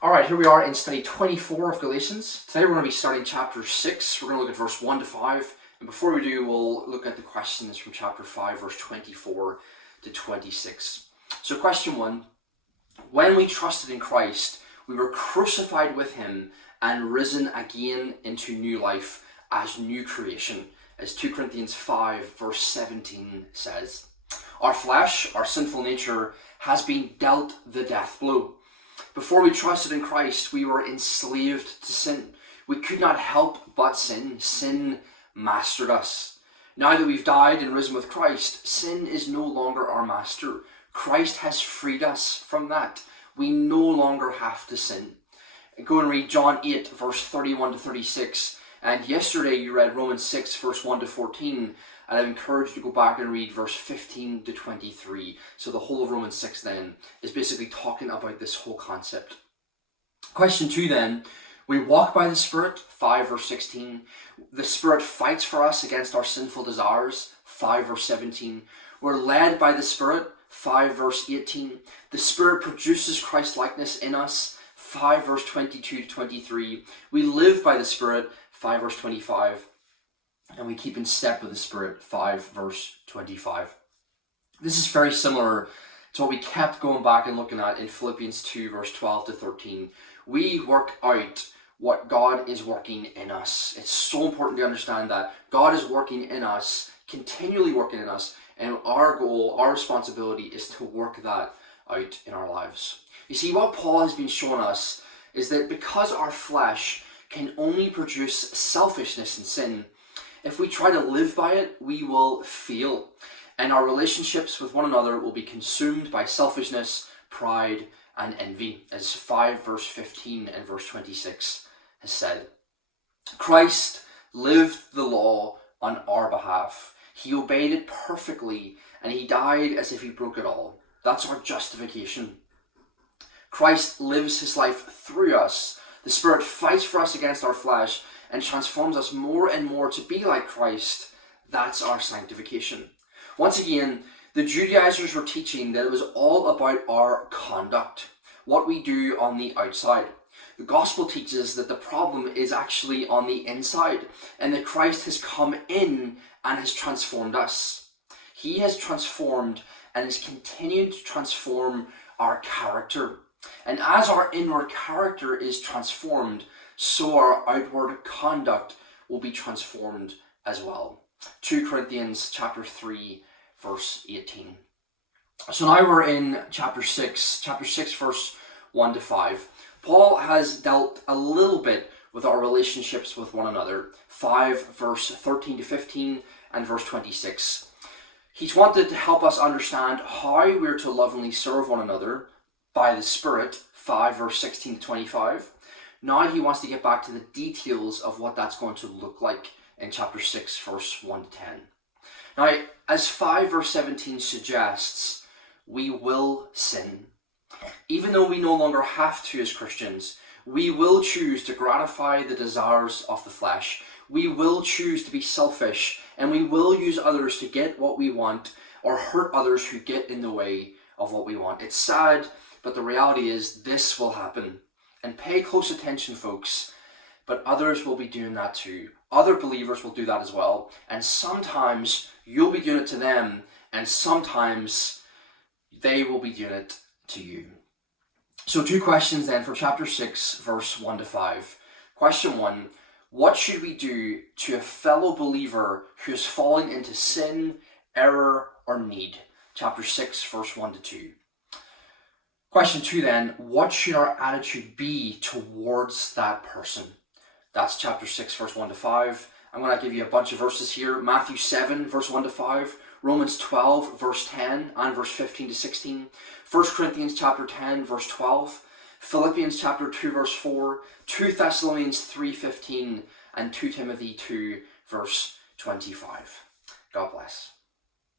Alright, here we are in study 24 of Galatians. Today we're going to be starting chapter 6. We're going to look at verse 1 to 5. And before we do, we'll look at the questions from chapter 5, verse 24 to 26. So question 1. When we trusted in Christ, we were crucified with him and risen again into new life as new creation, as 2 Corinthians 5, verse 17 says. Our flesh, our sinful nature, has been dealt the death blow. Before we trusted in Christ, we were enslaved to sin. We could not help but sin. Sin mastered us. Now that we've died and risen with Christ, sin is no longer our master. Christ has freed us from that. We no longer have to sin. Go and read John 8, verse 31 to 36. And yesterday you read Romans 6, verse 1 to 14. And I'd encourage you to go back and read verse 15 to 23. So the whole of Romans 6 then is basically talking about this whole concept. Question 2 then. We walk by the Spirit, 5 verse 16. The Spirit fights for us against our sinful desires, 5 verse 17. We're led by the Spirit, 5 verse 18. The Spirit produces Christlikeness in us, 5 verse 22 to 23. We live by the Spirit, 5 verse 25. And we keep in step with the Spirit, 5 verse 25. This is very similar to what we kept going back and looking at in Philippians 2 verse 12 to 13. We work out what God is working in us. It's so important to understand that God is working in us, continually working in us, and our goal, our responsibility is to work that out in our lives. You see, what Paul has been showing us is that because our flesh can only produce selfishness and sin, if we try to live by it, we will fail. And our relationships with one another will be consumed by selfishness, pride, and envy, as 5 verse 15 and verse 26 has said. Christ lived the law on our behalf. He obeyed it perfectly, and he died as if he broke it all. That's our justification. Christ lives his life through us. The Spirit fights for us against our flesh and transforms us more and more to be like Christ. That's our sanctification. Once again, the Judaizers were teaching that it was all about our conduct, what we do on the outside. The gospel teaches that the problem is actually on the inside, and that Christ has come in and has transformed us. He has transformed and is continuing to transform our character. And as our inward character is transformed, so our outward conduct will be transformed as well. 2 Corinthians chapter 3, verse 18. So now we're in chapter 6 verse 1 to 5. Paul has dealt a little bit with our relationships with one another, 5 verse 13 to 15 and verse 26. He's wanted to help us understand how we're to lovingly serve one another by the Spirit, 5 verse 16 to 25. Now he wants to get back to the details of what that's going to look like in chapter 6, verse 1 to 10. Now, as 5 verse 17 suggests, we will sin. Even though we no longer have to as Christians, we will choose to gratify the desires of the flesh. We will choose to be selfish, and we will use others to get what we want or hurt others who get in the way of what we want. It's sad, but the reality is this will happen. And pay close attention, folks, but others will be doing that too. Other believers will do that as well. And sometimes you'll be doing it to them, and sometimes they will be doing it to you. So 2 questions then for chapter 6, verse 1 to 5. Question 1, what should we do to a fellow believer who is falling into sin, error, or need? Chapter 6, verse 1 to 2. Question 2 then, what should our attitude be towards that person? That's chapter 6, verse 1 to 5. I'm going to give you a bunch of verses here. Matthew 7, verse 1 to 5. Romans 12, verse 10 and verse 15 to 16. 1 Corinthians chapter 10, verse 12. Philippians chapter 2, verse 4. 2 Thessalonians 3:15 and 2 Timothy 2, verse 25. God bless.